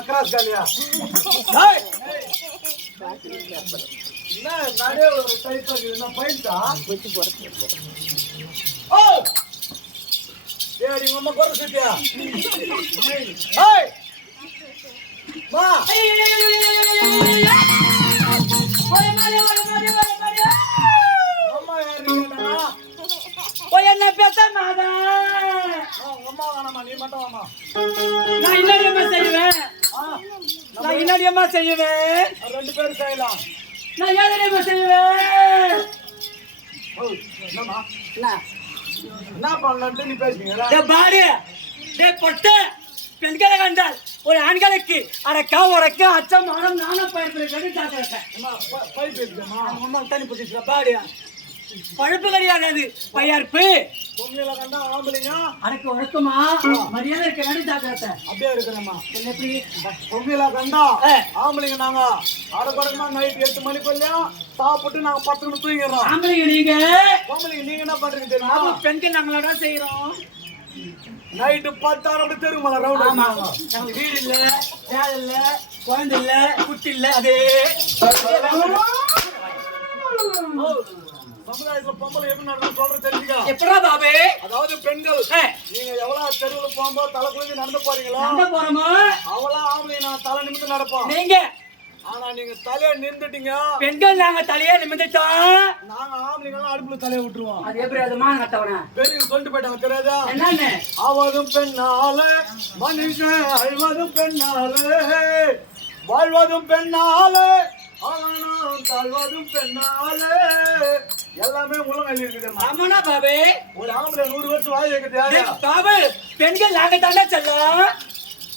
Keras kali ya. Nah, nade type lagi, na painta. Oh, dia di ngomong korus dia. Hey, ma. Mama yang ini mana? Oh yang nabiasa mana? Oh, ngomong anak mani mata mama. Nah ini dia masih ini. Nah ini dia masih ini. Rendu பேர் செய்யலாம். Nah yang dia masih ini. Oh, nama. Nah, என்ன பண்ணலாம்னு நீ பேசுறீங்களா? டே பாடி. டே பொட்டை. பெண்களை கண்டால் ஒரு ஆண்களுக்கு அடக்கா உடக்க அச்சம் மானம் நானும் பயன்படுத்தி தாக்கிறேன். அம்மா பைப் இருக்குமா? அம்மா தண்ணி பிடிச்சிட்டு பாடியா. பழப்பு கிடையாது பையார்ப்பு. பொம்பளைல கண்டா ஆம்பளைங்க அடக்க உடக்குமா மரியாதை இருக்க வேண்டி தாக்கிறேன். அப்படியே இருக்குறேம்மா. எப்படி பொம்பளைல கண்டா ஆம்பளைங்க நாங்க அடக்கடமா நைட் 8 மணிக்குள்ளேயும் சாப்பிட்டு நாங்க 10 மணிக்கு தூங்கிடுறோம். ஆம்பளைங்க நீங்க பொம்பளைங்க நீங்க என்ன பண்றீங்க தெரியுமா? ஆமா பெண்கள் நாங்களோட செய்யறோம். நைட் 10 ஆறு மணி தெருமல ரவுண்ட் ஆமா நம்ம வீடு இல்ல வேலை இல்ல குழந்தை இல்ல குட்டி இல்ல அதே சமுதாயத்துல பொம்பளை எப்படி நடந்து சொல்றது தெரிஞ்சுக்க. எப்படா பாபே? அதாவது பெண்கள் நீங்க எவ்வளவு தெருவுல போகும்போது தலை குளிஞ்சு நடந்து போறீங்களோ நடந்து போறோமோ அவ்வளவு ஆம்பளை நான் தலை நிமிர்ந்து நடப்போம். நீங்க ஆனா நீங்க தலைய நின்றுட்டீங்க. பெண்கள் நாங்க தலையே நிமிர்ந்துட்டோம். நாங்க ஆம்பளைங்க அடுப்புல தலைய விட்டுருவோம். அது எப்படி அது மான கட்டவன பெரிய சொல்லிட்டு போயிட்டாங்க தெரியாதா? என்னன்னு ஆவதும் பெண்ணால மனுஷன் அழ்வதும் பெண்ணாலே வாழ்வதும் பெண்ணாலே ஆனாலும் தாழ்வதும் பெண்ணாலே எல்லாமே உலகம் இருக்குது. ஆமாண்ணா பாபே. ஒரு ஆம்பளை 100 வருஷம் வாய் வைக்கிறது பாபு பெண்கள் நாங்க தாண்டா செல்லம்.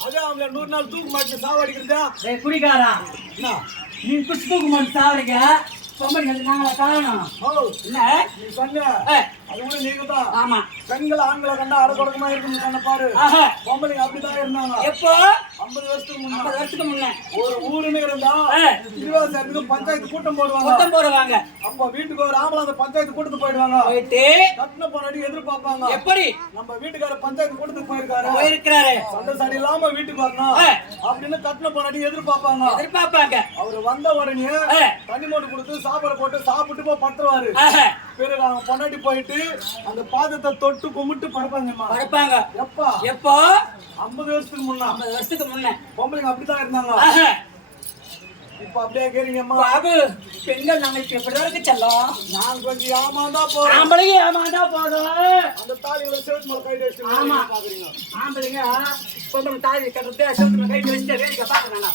அதே ஆம்பளை 100 நாள் தூக்கு மாட்டு சாவடிக்கிறதா? குடிக்காரா என்ன நீ குச்சி தூக்கு மாட்டு சாவடிக்க பொம்பளைங்க நாங்களா காரணம் இல்ல நீ சொன்ன அது கூட நீங்க தான். ஆமா பெண்கள் ஆண்களை கண்டா அடக்கொடக்கமா இருக்குன்னு சொன்ன பாரு. பொம்பளைங்க அப்படிதான் இருந்தாங்க. எப்போ 50 வருஷத்துக்கு முன்ன. 50 வருஷத்துக்கு முன்ன ஒரு ஊருமே இருந்தா 20 இடத்துக்கு பஞ்சாயத்து கூட்டம் போடுவாங்க. கூட்டம் போடுவாங்க. அப்ப வீட்டுக்கு ஒரு ஆம்பளை அந்த பஞ்சாயத்து கூட்டத்துக்கு போயிடுவாங்க. போயிட்டு கட்டின பொண்ணாடி எதிர்பார்ப்பாங்க. எப்படி நம்ம வீட்டுக்கார பஞ்சாயத்து கூட்டத்துக்கு போயிருக்காரு சண்டை சடி இல்லாம வீட்டுக்கு வரணும் அப்படின்னு கட்டின பொண்ணாடி எதிர்பார்ப்பாங்க. அவரு வந்த உடனே தண்ணி மூட்டை கொடுத்து சாப்பாடு போட்டு சாப்பிட்டு போய் பத்துருவாரு. பிறகு அவங்க பொண்டாட்டி போயிட்டு அந்த பாதத்தை தொட்டு கும்பிட்டு படுப்பாங்கம்மா. படைப்பாங்க. எப்பா? எப்போ? 50 வருஷத்துக்கு முன்னா. 50 வருஷத்துக்கு முன்ன பொம்பளைங்க அப்படித்தான் இருந்தாங்க. ஆஹா. இப்ப அப்படியே கேறீங்கம்மா. பாபு, பெண்கள் நாங்க இப்ப எப்படிதான் இருக்கு செல்லம்? நான் கொஞ்சம் ஏமாந்தா போறேன். ஆம்பளைங்க ஏமாந்தா போதும். அந்த தாலிகளை செவுத்து மேல கை வச்சுட்டு ஆமா. பாக்குறீங்க. ஆம்பளைங்க பொம்பளை தாலி கட்டுறது செவுத்துல கை வச்சுட்டு வேடிக்கை பாக்குறாங்க.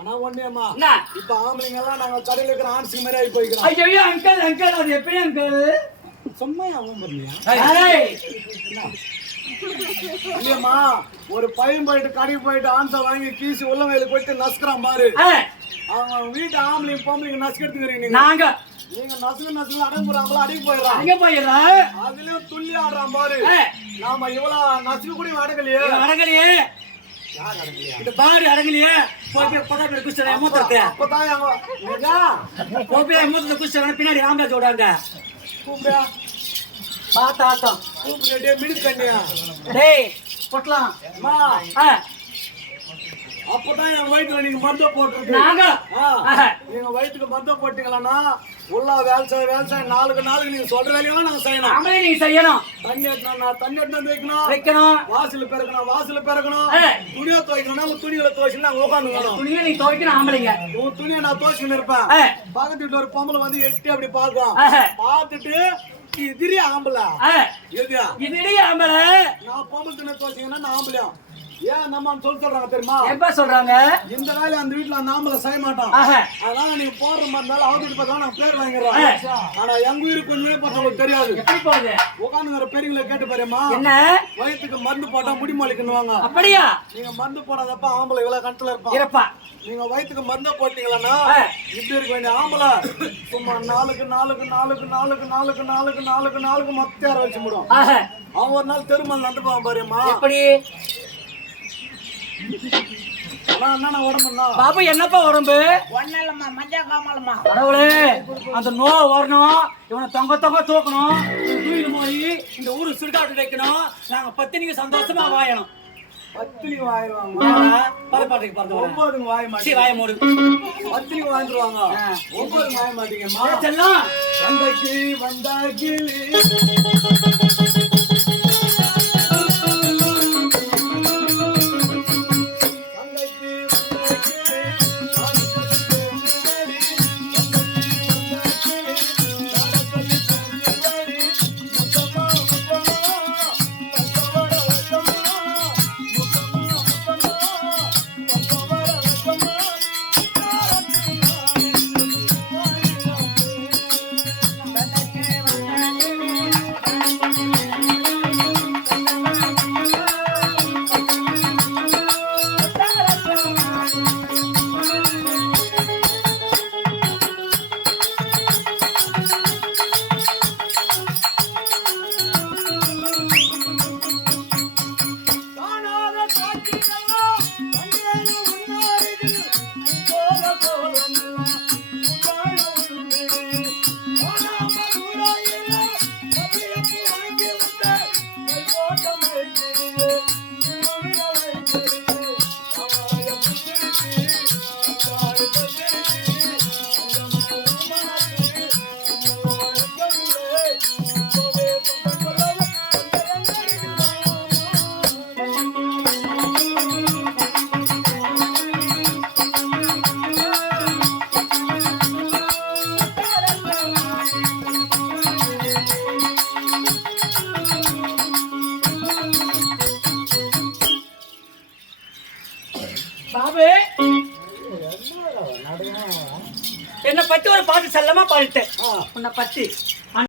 ஆனா ஒண்ணேம்மா, என்ன? இப்ப ஆம்பளைங்க எல்லாம் நாங்க கடையில இருக்கிற ஆன்சி மாதிரி ஆகி போய்க்கிறோம். ஐயோ அங்கிள் அங்கிள், அது எப்படி அங்கிள்? சும்மா அவன் பண்ணியா? ஏய், இல்லையம்மா, ஒரு பையன் போயிட்டு கடைக்கு போயிட்டு ஆன்சா வாங்கி கீசி உள்ள வயலுக்கு போயிட்டு நசுக்கிறான் பாரு. ஏய், அவங்க வீட்டு ஆம்பளையும் பொம்பளைங்க நசுக்கிறதுக்கு நீங்க நாங்க நீங்க நசுக்கு அடங்குறாங்களா அடிக்க போயிடறான். அங்க போயிடுறா. அதுலயும் துள்ளி ஆடுறான் பாரு. ஏய், நாம இவ்வளவு நசுக்கு கூட அடங்கலையே. அடங்கலையே. யார் அடங்கலையா? இந்த பாரு அடங்கலையே. போய் பதாபேர் குஸ்டரை மூத்தத்தை. அப்பதான் போய் மூத்தத்தை குஸ்டரை பின்னாடி ராமராஜ் ஓடாங்க. கூப்பிடா பாத்தா ஆட்டம். கூப்பிடே மினிட் கண்ணியா. டேய் பொட்டலாம். அம்மா, ஆ, அப்பதான் என் வயிற்றுல நீங்க மருந்த போட்டுருக்கு. நாங்க நீங்க வயிற்றுக்கு மருந்த போட்டீங்களா உள்ள வேலை நாளுக்கு நீங்க சொல்ற வேலையெல்லாம் நாங்க செய்யணும். ஆம்பளை நீங்க செய்யணும். தண்ணி எடுத்து வைக்கணும், வைக்கணும். வாசல் பெருக்கணும், ஏய், துணியை துவைக்கணும்னா உங்க துணிகளை துவைச்சு நாங்க உட்காந்துக்கணும். துணியை நீங்க துவைக்கணும் ஆம்பளைங்க. உங்க துணியை நான் துவைச்சுன்னு இருப்பேன். ஏய், பக்கத்து வீட்டுல ஒரு பொம்பளை வந்து எட்டி அப்படி பாக்கும். ஏய், பார்த்துட்டு எதிரி ஆம்பளை ஏய், எதியா இதுடி ஆம்பளை. நான் பொம்பளை துணி துவைச்சீங்கன்னா நான் ஆம்பளையா? ஏன் நம்ம சொல்றாங்க தெரியுமா? எப்ப சொல்றாங்க? இந்த வேலை அந்த வீட்டுல அந்த ஆம்பளை செய்ய மாட்டான். ஆஹா. அதனால நீங்க போடுற மாதிரி இருந்தாலும் அவங்க பார்த்தா நான் பேர் வாங்கிடுறோம். ஆனா எங்க வீடு கொஞ்சமே பார்த்தவங்களுக்கு தெரியாது. எப்படி போகுது? உட்காந்துங்கிற பெரியவங்களை கேட்டு பாருமா, என்ன வயிற்றுக்கு மருந்து போட்டா முடிமாளிக்கணுவாங்க. அப்படியா? நீங்க மருந்து போடாதப்ப ஆம்பளை இவ்வளவு கணத்துல இருப்பான். இருப்பா. நீங்க வயிற்றுக்கு மருந்து போட்டீங்களா இப்படி இருக்க வேண்டிய ஆம்பளை சும்மா நாளுக்கு மத்திய வச்சு முடியும். ஆஹா. அவன் ஒரு நாள் தெருமல் நடந்துப்பான் பாருமா. எப்படி? ஆனா என்ன உடம்புன்னா பாபு என்னப்பா உடம்பு? ஒன்னலம்மா மஞ்சா காமலம்மா கடவுளே, அந்த நோய் வரணும், இவனை தொங்க தூக்கணும், தூக்கிட்டு போய் இந்த ஊரு சுடுகாட்டு வைக்கணும், நாங்க பத்தினிக்கு சந்தோஷமா வாயணும். பத்திரிக்கை வாங்கிடுவாங்க. பரப்பாட்டுக்கு பிறந்தவங்க 9 வாய மாட்டீங்க. வாய மூடு. பத்திரிக்கை வாங்கிடுவாங்க. 9 வாய மாட்டீங்கம்மா. செல்லம் வந்த கிளி பாபு, என்னை பத்தி ஒரு பாட்டு செல்லமா பாடிட்டேன். உன்னை பத்தி